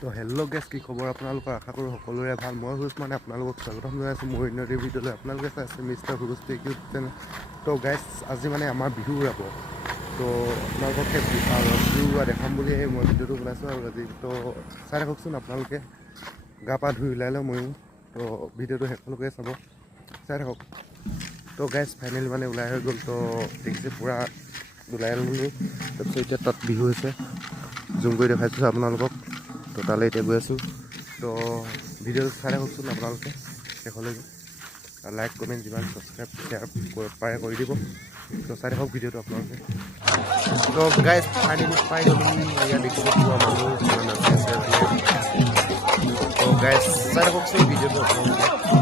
তো hello' gas কি খবৰ আপোনালোকৰ আশা কৰোঁ সকলোৰে ভাল মই হুছ মানে আপোনালোকক স্বাগতম জনাইছোঁ মোৰ ইন'টি ভিডিঅ'লৈ আপোনালোকে চাইছে মিষ্টাৰ হুছ ইউটিউব চেনেল তো গাইছ আজি মানে আমাৰ বিহু উৰাব তো আপোনালোকক সেই বিহু উৰা দেখাম বুলি মই ভিডিঅ'টো বনাইছোঁ আৰু আজি তো চাই থাককচোন আপোনালোকে গা পা ধুই ওলাই লওঁ ময়ো তো ভিডিঅ'টো শেষলৈকে চাব চাই থাকক তো গাইছ ফাইনেলি মানে ওলাই হৈ গ'ল তো দেখিছে পূৰা ওলাই ল'লোঁ তাৰপিছত এতিয়া তাত বিহু হৈছে জুম কৰি দেখাইছোঁ আপোনালোকক তো তালৈ এতিয়া গৈ আছোঁ তো ভিডিঅ'টো চাই থাককচোন আপোনালোকে শেষলৈকে লাইক কমেণ্ট যিমান ছাবস্ক্ৰাইব শ্বেয়াৰ পাৰে কৰি দিব তো চাই থাকক ভিডিঅ'টো আপোনালোকে তো গাইজ ফাইনেলি পাই গ'লো ইয়াত দেখিব পোৱা মানুহ কিমান আছে তো গাইজ চাই থাককচোন ভিডিঅ'টো আপোনালোকে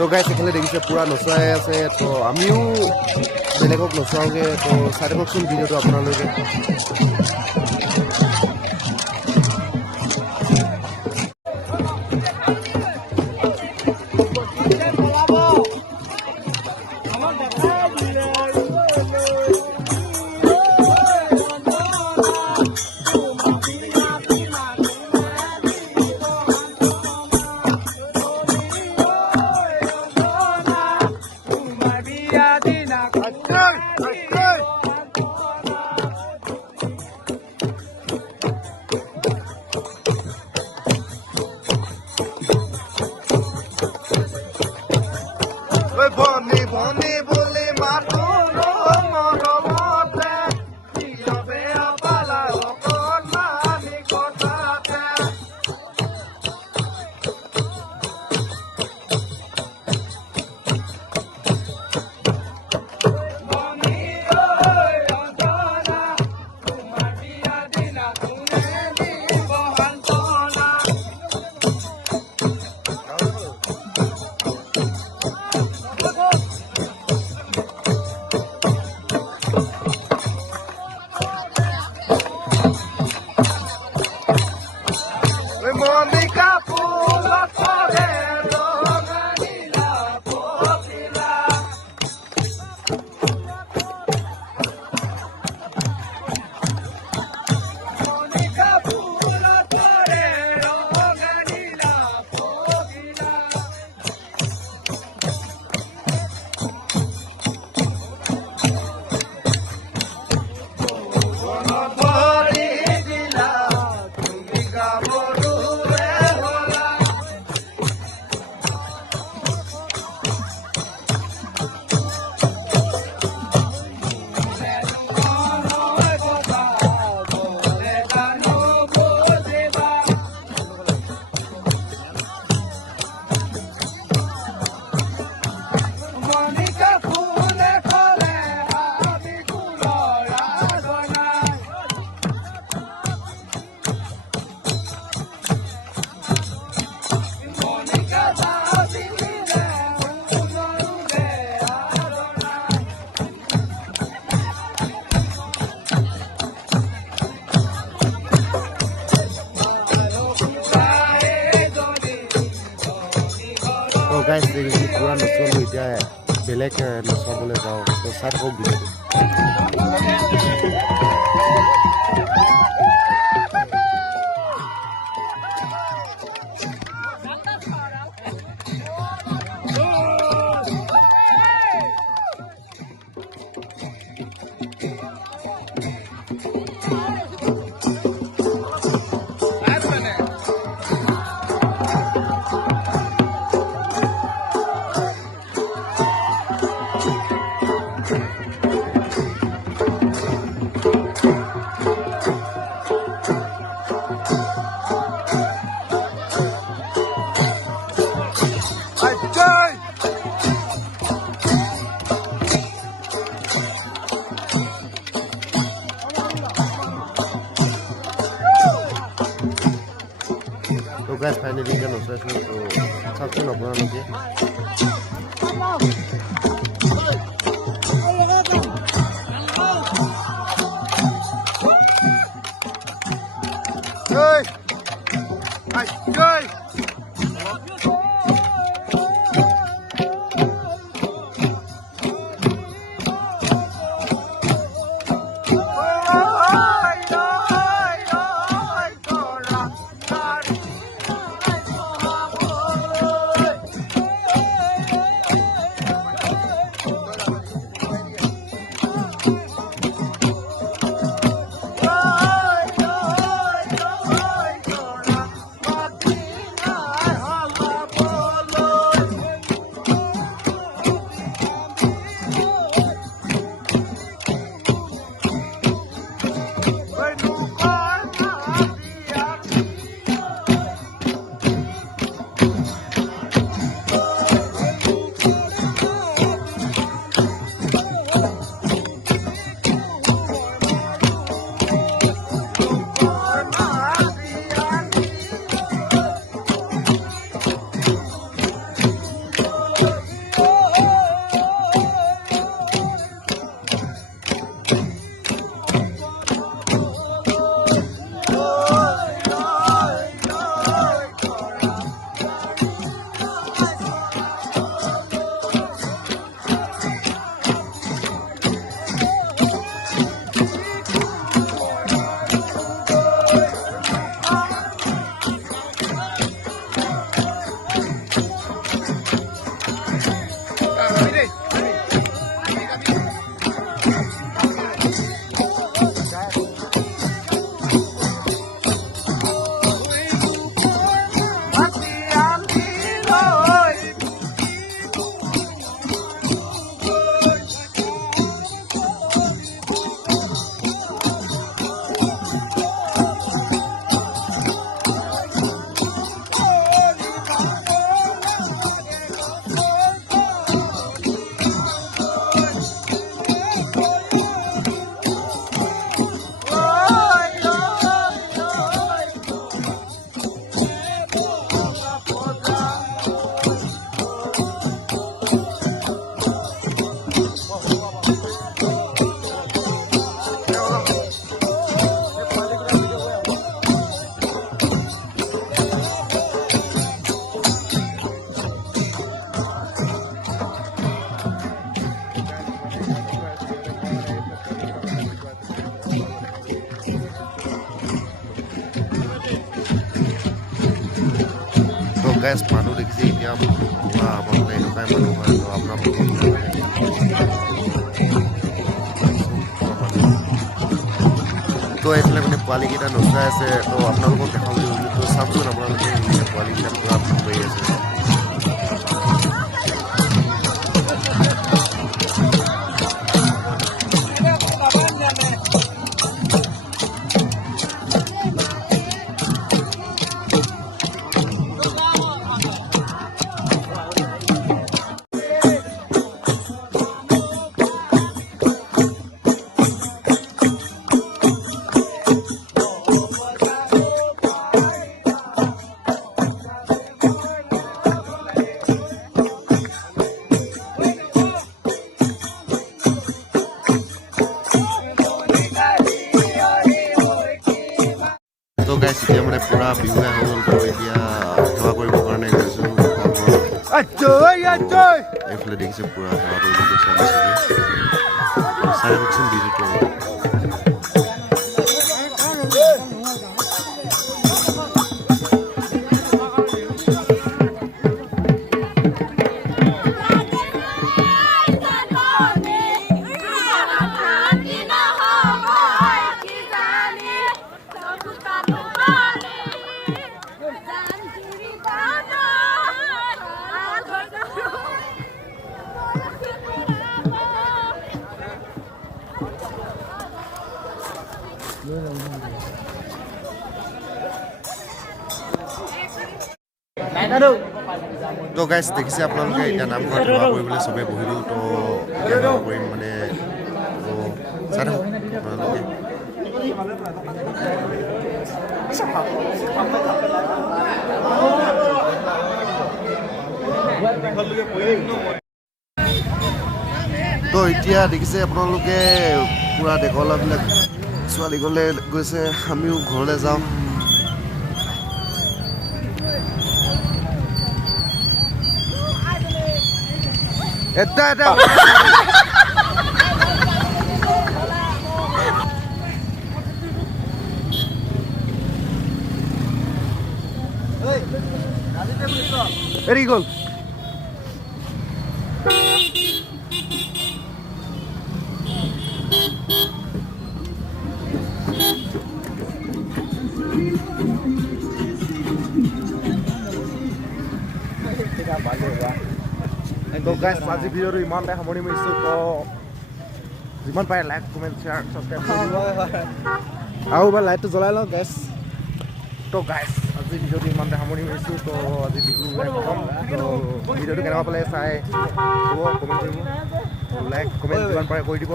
তো গাইজ এইফালে দেখিছে পূৰা নচুৱাই আছে তো আমিও বেলেগক নচুৱাওঁগৈ তো চাই থাককচোন ভিডিঅ'টো আপোনালোকে বনে বনে বলে মাতো মরমতে নিয়বে আপালা অকণমানি কথাতে মনি ঐ অন্তনা তোমাৰ বিয়া দিনা কোনে দিব সান্তনা Monica Pula Torero Ganila Popila Monica Pula Torero Ganila Popila Bono Bori Dila Tumi Gaboru তো গাইজ দেখিছোঁ পূৰা নচুৱালোঁ এতিয়া বেলেগ নচুৱাবলৈ যাওঁ তো চাই থাকক ভিডিঅ'টো গাইজ ফাইনেলি এতিয়া নচুৱাইছোঁ তো চাওকচোন আপোনালোকে গাইজ মানুহ দেখিছে এতিয়া পুৰা আপোনালোকে এনেকুৱাই মানুহ হয় তো আপোনালোকে তো এইফালে মানে পোৱালিকেইটা নচাই আছে তো আপোনালোকক দেখাম বুলি ভাবিলোঁ তো চাওকচোন আপোনালোকে পোৱালিকেইটা পুৰা কৰি আছে তো গাইজ এতিয়া মানে পুৰা বিহু হৈ গ'ল তো এতিয়া সেৱা কৰিবৰ কাৰণে গৈছোঁ এইফালে দেখিছোঁ পুৰা সেৱা কৰিব গৈছোঁ আমি চবেই চাই আহকচোন বিহুটো তো গাইজ দেখিছে আপোনালোকে এতিয়া নামঘৰত সেৱা কৰিবলৈ চবেই বহিলোঁ তো সেৱা কৰিম মানে তো চাই থাকক আপোনালোকে তো এতিয়া দেখিছে আপোনালোকে পুৰা ডেকলাবিলাক ছোৱালী গ'লে গৈছে আমিও ঘৰলৈ যাওঁ এটা এটা এৰি গ'ল তো গাইজ আজি ভিডিঅ'টো ইমানতে সামৰণি মাৰিছোঁ তো যিমান পাৰে লাইক কমেণ্ট শ্বেয়াৰ ছাবস্ক্ৰাইব কৰি দিব আৰু এবাৰ লাইটটো জ্বলাই লওঁ গাইজ তো গাইজ আজি ভিডিঅ'টো ইমানতে সামৰণি মাৰিছোঁ তো আজি বিহু খতম তো ভিডিঅ'টো কেনেকুৱা পালে চাই ক'ব কমেণ্ট কৰিব লাইক কমেণ্ট যিমান পাৰে কৰি দিব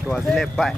তো আজিলৈ বাই